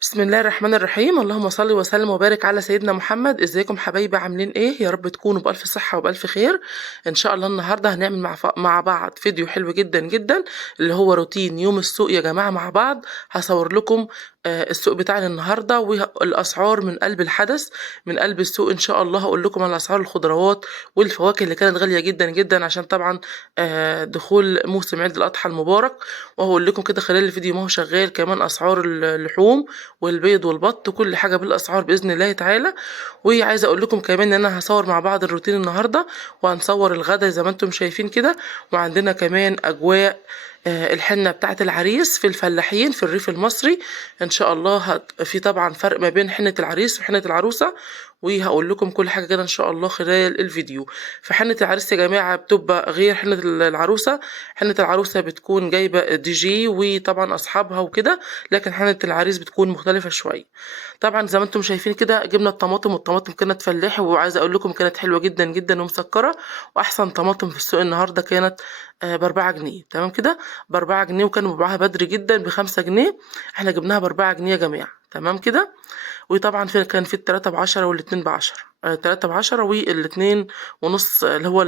بسم الله الرحمن الرحيم. اللهم صل وسلم وبارك على سيدنا محمد. ازيكم حبايبي؟ عاملين ايه؟ يا رب تكونوا بألف صحة وبألف خير. ان شاء الله النهارده هنعمل مع بعض فيديو حلو جدا جدا، اللي هو روتين يوم السوق يا جماعة مع بعض. هصور لكم السوق بتاعنا النهارده والاسعار من قلب الحدث، من قلب السوق. ان شاء الله هقول لكم على اسعار الخضروات والفواكه اللي كانت غالية جدا جدا، عشان طبعا دخول موسم عيد الأضحى المبارك. وهقول لكم كده خلال الفيديو ما هو شغال كمان اسعار اللحوم والبيض والبط وكل حاجة بالأسعار بإذن الله تعالى. وعايزة أقول لكم كمان إن أنا هصور مع بعض الروتين النهاردة، وهنصور الغدا زي ما انتم شايفين كده. وعندنا كمان أجواء الحنة بتاعة العريس في الفلاحين في الريف المصري. إن شاء الله في طبعا فرق ما بين حنة العريس وحنة العروسة، وهقول لكم كل حاجة كده إن شاء الله خلال الفيديو. فحنة العريس يا جماعة بتبقى غير حنة العروسة. حنة العروسة بتكون جايبة دي جي وطبعا أصحابها وكده، لكن حنة العريس بتكون مختلفة شوية. طبعا زي ما انتم شايفين كده جبنا الطماطم، والطماطم كانت فلاحي، وعايزة أقول لكم كانت حلوة جدا جدا ومسكرة. وأحسن طماطم في السوق النهاردة كانت ب4 جنيه. تمام كده، ب4 جنيه، وكانوا بيبيعوها بدري جدا ب5 جنيه. احنا جبناها ب4 جنيه يا جماعة. تمام كده. وطبعا كان في ال3 ب10 والاتنين ب10. 3 ب10 والاتنين ونص، اللي هو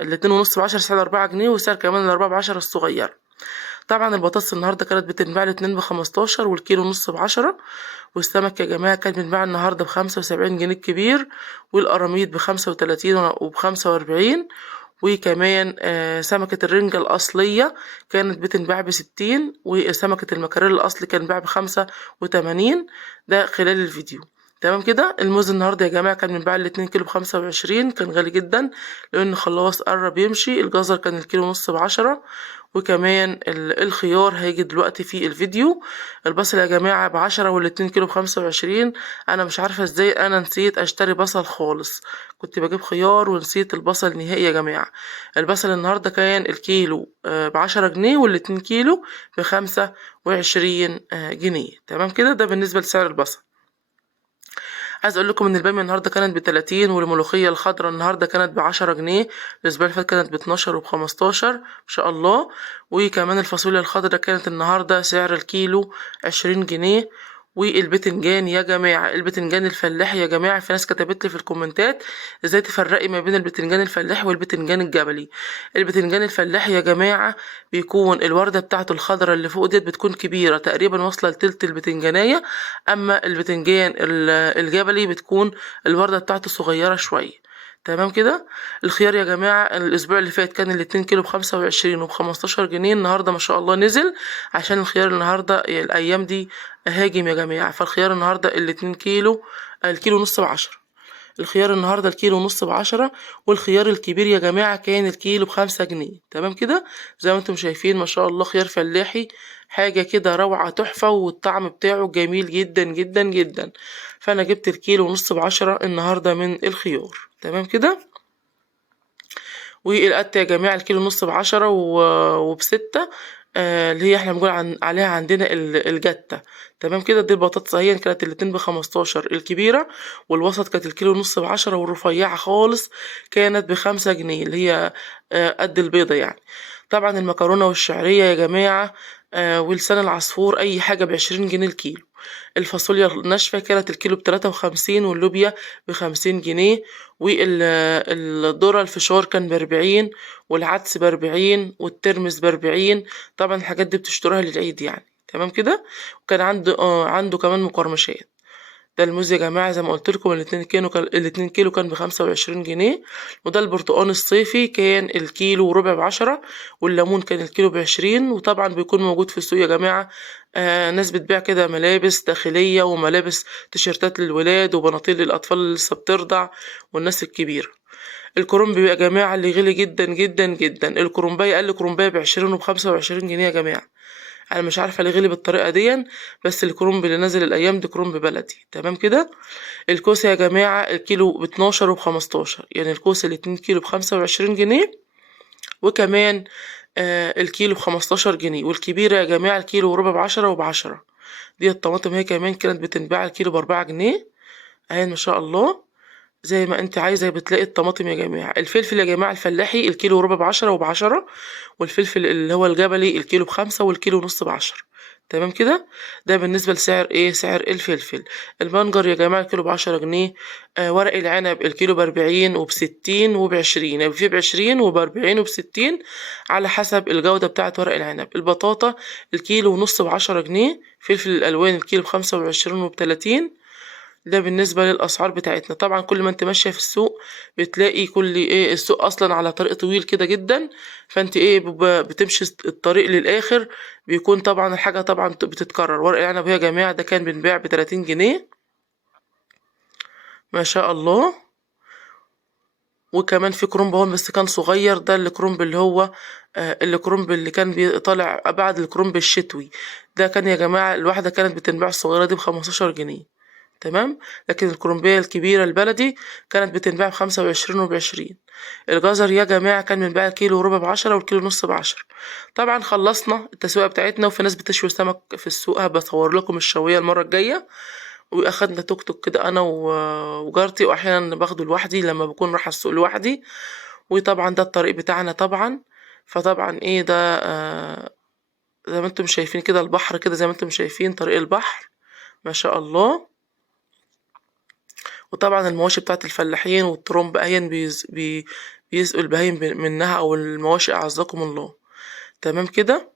الاتنين ونص ب10 سعر 4 جنيه، وسعر كمان ال4 ب10 الصغير. طبعا البطاطس النهارده كانت بتنباع الاتنين ب15 والكيلو نص ب10. والسمك يا جماعة كان بيتباع النهارده ب75 جنيه الكبير، والقراميط ب35 وب45. وكمان سمكة الرنجة الأصلية كانت بتنباع ب60، وسمكة المكاريل الأصلي كان بيتباع ب85. ده خلال الفيديو. تمام كده. الموز النهارده يا جماعة كان بيتباع ال2 كيلو ب25، كان غالي جدا لأن خلاص قرب يمشي. الجزر كان الكيلو نص ب10. وكمان الخيار هيجي دلوقتي في الفيديو. البصل يا جماعة ب10 والاتنين كيلو ب25. أنا مش عارفة ازاي أنا نسيت أشتري بصل خالص. كنت بجيب خيار ونسيت البصل نهائي يا جماعة. البصل النهاردة كان الكيلو ب10 جنيه، وال2 كيلو ب25 جنيه. تمام كده. ده بالنسبة لسعر البصل. عايز اقول لكم ان الباميه النهارده كانت ب30، والملوخيه الخضراء النهارده كانت ب10 جنيه. الاسبوع اللي فات كانت ب12 وب15 ما شاء الله. وكمان الفاصوليا الخضراء كانت النهارده سعر الكيلو 20 جنيه. والبتنجان يا جماعة، البتنجان الفلاحي يا جماعة، في ناس كتبت لي في الكومنتات ازاي تفرقي ما بين البتنجان الفلاحي والبتنجان الجبلي. البتنجان الفلاحي يا جماعة بيكون الوردة بتاعته الخضراء اللي فوق ديت بتكون كبيرة تقريبا واصلة لتلت البتنجانية. اما البتنجان الجبلي بتكون الوردة بتاعته صغيرة شوية. تمام كده. الخيار يا جماعة الأسبوع اللي فات كان ال2 كيلو ب25 وب15 جنيه. النهاردة ما شاء الله نزل، عشان الخيار النهاردة الأيام دي هاجم يا جماعة. فالخيار النهاردة ال2 كيلو، الكيلو نص ب10. الخيار النهاردة الكيلو نص ب10. والخيار الكبير يا جماعة كان الكيلو ب5 جنيه. تمام كده. زي ما انتم شايفين ما شاء الله خيار فلاحي، حاجة كده روعة تحفة، والطعم بتاعه جميل جدا جدا جدا. فأنا جبت الكيلو نص ب10 النهاردة من الخيار. تمام كده. والقتة يا جماعة الكيلو نص ب10 وب6. اللي هي احنا بنقول عليها عندنا الجتة. تمام كده. دي البطاطس هي كانت الاتنين ب15 الكبيرة، والوسط كانت الكيلو نص ب10، والرفيعة خالص كانت ب5 جنيه، اللي هي قد البيضة يعني. طبعا المكرونة والشعرية يا جماعة ولسان العصفور أي حاجة ب20 جنيه الكيلو. الفاصوليا الناشفة كانت الكيلو ب53، واللوبيا ب50 جنيه. والذرة الفشار كان ب40، والعدس ب40، والترمس ب40. طبعا الحاجات دي بتشتروها للعيد يعني. تمام كده. وكان عنده كمان مقرمشات. ده الموز يا جماعة زي ما قلت لكم الاتنين كيلو كان ب25 جنيه. وده البرتقال الصيفي كان الكيلو وربع ب10. والليمون كان الكيلو ب20. وطبعا بيكون موجود في السوق يا جماعة ناس بتبيع كده ملابس داخلية وملابس تيشيرتات للولاد وبناطيل للأطفال اللي لسه بترضع والناس الكبيرة. الكرنب يا جماعة اللي غلي جدا جدا جدا. الكرنباية أقل كرنباية ب20 وب25 جنيه يا جماعة. انا مش عارفه ليه غلي بالطريقه دي، بس الكرنب اللي نازل الايام دي كرنب بلدي. تمام كده. الكوسه يا جماعه الكيلو ب12 وب15، يعني الكوسه ال2 كيلو ب25 جنيه. وكمان الكيلو ب15 جنيه. والكبيره يا جماعه الكيلو وربع ب10 وب10. دي الطماطم هي كمان كانت بتنباع الكيلو ب4 جنيه. اهي ما شاء الله. زي ما انت عايزه بتلاقي الطماطم يا جماعه. الفلفل يا جماعه الفلاحي الكيلو وربع ب10 وب10. والفلفل اللي هو الجبلي الكيلو ب5 والكيلو نص ب10. تمام كده. ده بالنسبة لسعر ايه، سعر الفلفل. البنجر يا جماعة الكيلو ب10 جنيه. ورق العنب الكيلو ب40 وب60 وب20، يعني في ب20 وب40 وب60 على حسب الجودة بتاعة ورق العنب. البطاطا الكيلو ونص ب10 جنيه. فلفل الألوان الكيلو ب25 وب30. ده بالنسبة للأسعار بتاعتنا. طبعا كل ما انت ماشية في السوق بتلاقي كل ايه، السوق أصلا على طريق طويل كده جدا، فانت ايه بتمشي الطريق للآخر. بيكون طبعا الحاجة طبعا بتتكرر. ورق العنب يا جماعة ده كان بنبيع ب30 جنيه ما شاء الله. وكمان في كرنب هون بس كان صغير، ده الكرنب اللي هو الكرنب اللي كان طالع بعد الكرنب الشتوي. ده كان يا جماعة الواحدة كانت بتنباع الصغيرة دي ب15 جنيه. تمام. لكن الكرنبية الكبيرة البلدي كانت بتنباع ب25 وب20. الجزر يا جماعة كان بنباع الكيلو وربع ب10 والكيلو نص ب10. طبعا خلصنا التسويقة بتاعتنا، وفي ناس بتشوي سمك في السوق، هبصور لكم الشوية المرة الجاية. واخدنا توك توك كده انا وجارتي، واحيانا باخده لوحدي لما بكون رايحة السوق لوحدي. وطبعا ده الطريق بتاعنا طبعا. فطبعا ايه ده زي ما انتم شايفين كده البحر كده، زي ما انتم شايفين طريق البحر ما شاء الله. وطبعا المواشي بتاعت الفلاحين والترمب اهين بيسقوا البهايم منها، او المواشي اعزكم الله. تمام كده.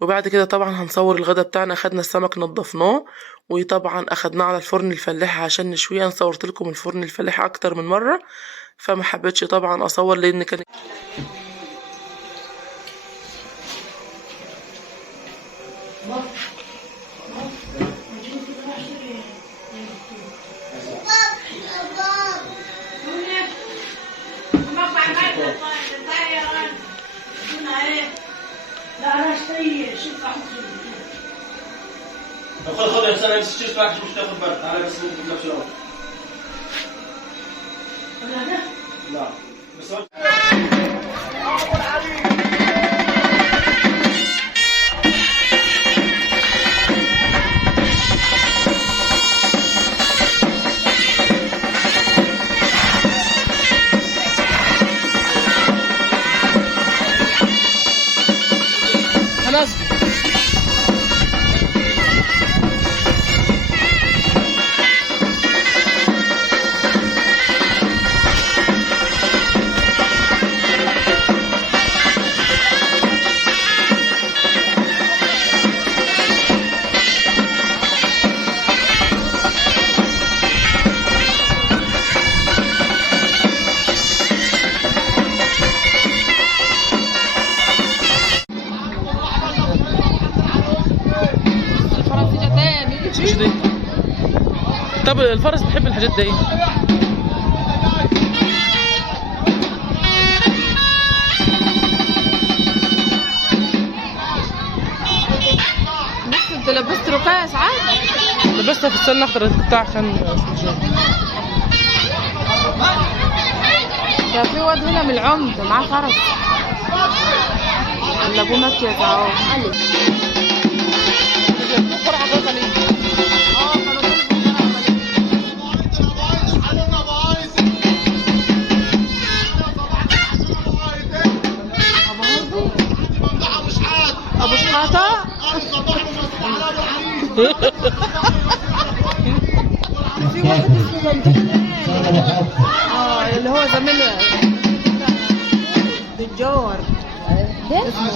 وبعد كده طبعا هنصور الغدا بتاعنا. اخدنا السمك نضفناه، وطبعا اخدناه على الفرن الفلاحي عشان نشويه. انا صورت لكم الفرن الفلاحي اكتر من مره، فما حبيتش طبعا اصور لان كان لا انا اشتري شوف واحد طب خد يا حسين، انت تشتري واحد مش تاخد بالك. تعالى بس نجيب لك شراب. ولا لا بس خلاص. طب الفرس بتحب الحاجات دي. بس انت لبست رقاية ساعات؟ لبستها في السنة الاخضر بتاع كان كان في واد هنا من العمد معاه فرس ولا ابوه مات يا تعال علي. ابو شحاته في واحد اسمه ممدوح اللي هو زمان بالجوهر اسمه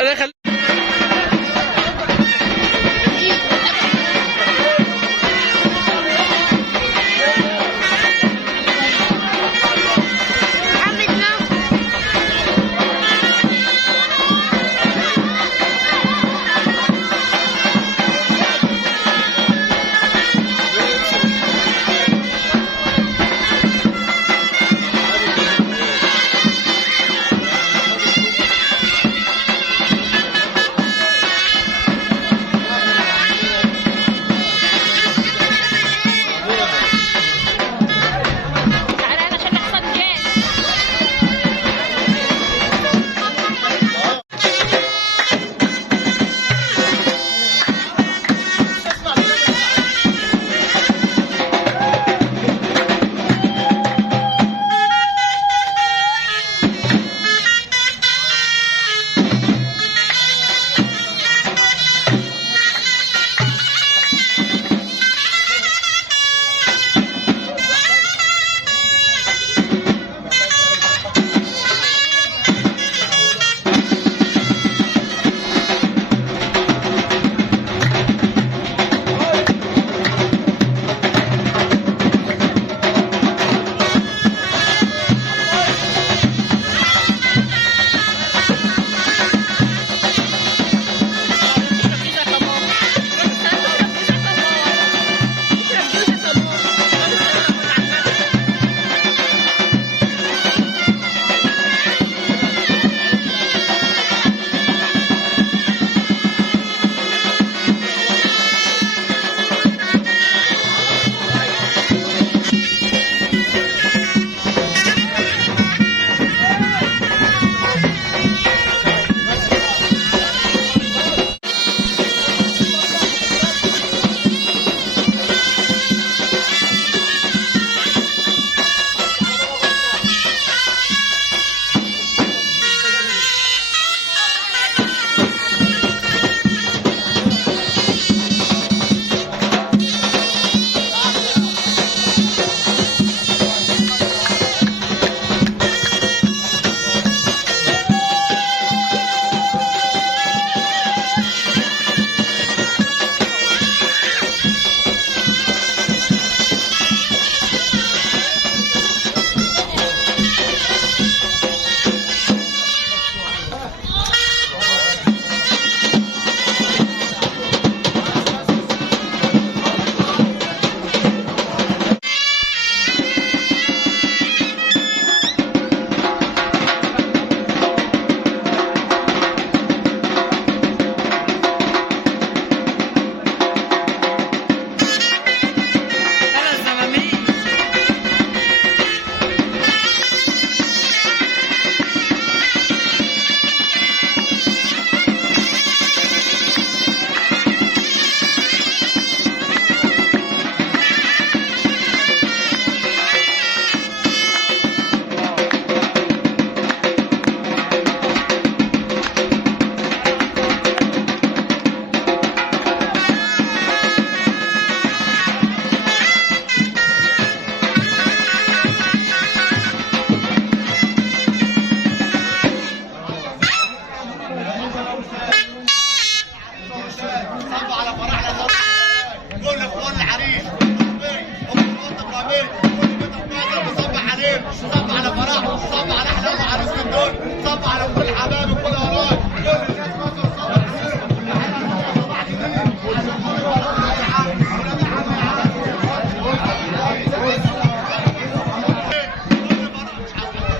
انا خل...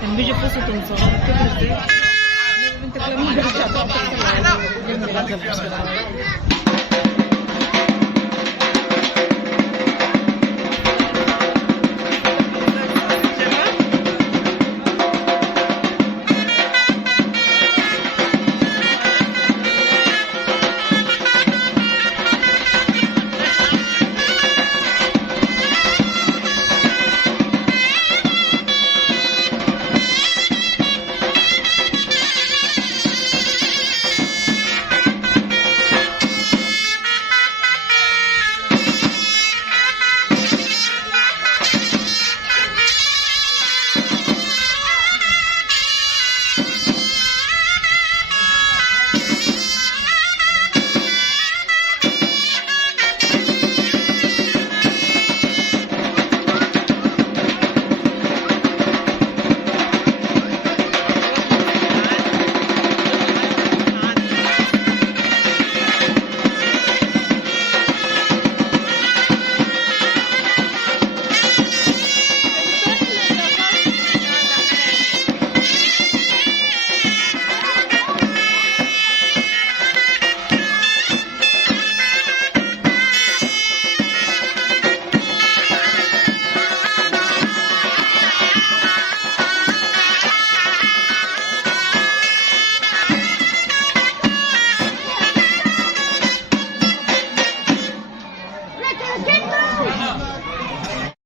كان بيجي قصة صغيرة كده ازاي؟ انت كمان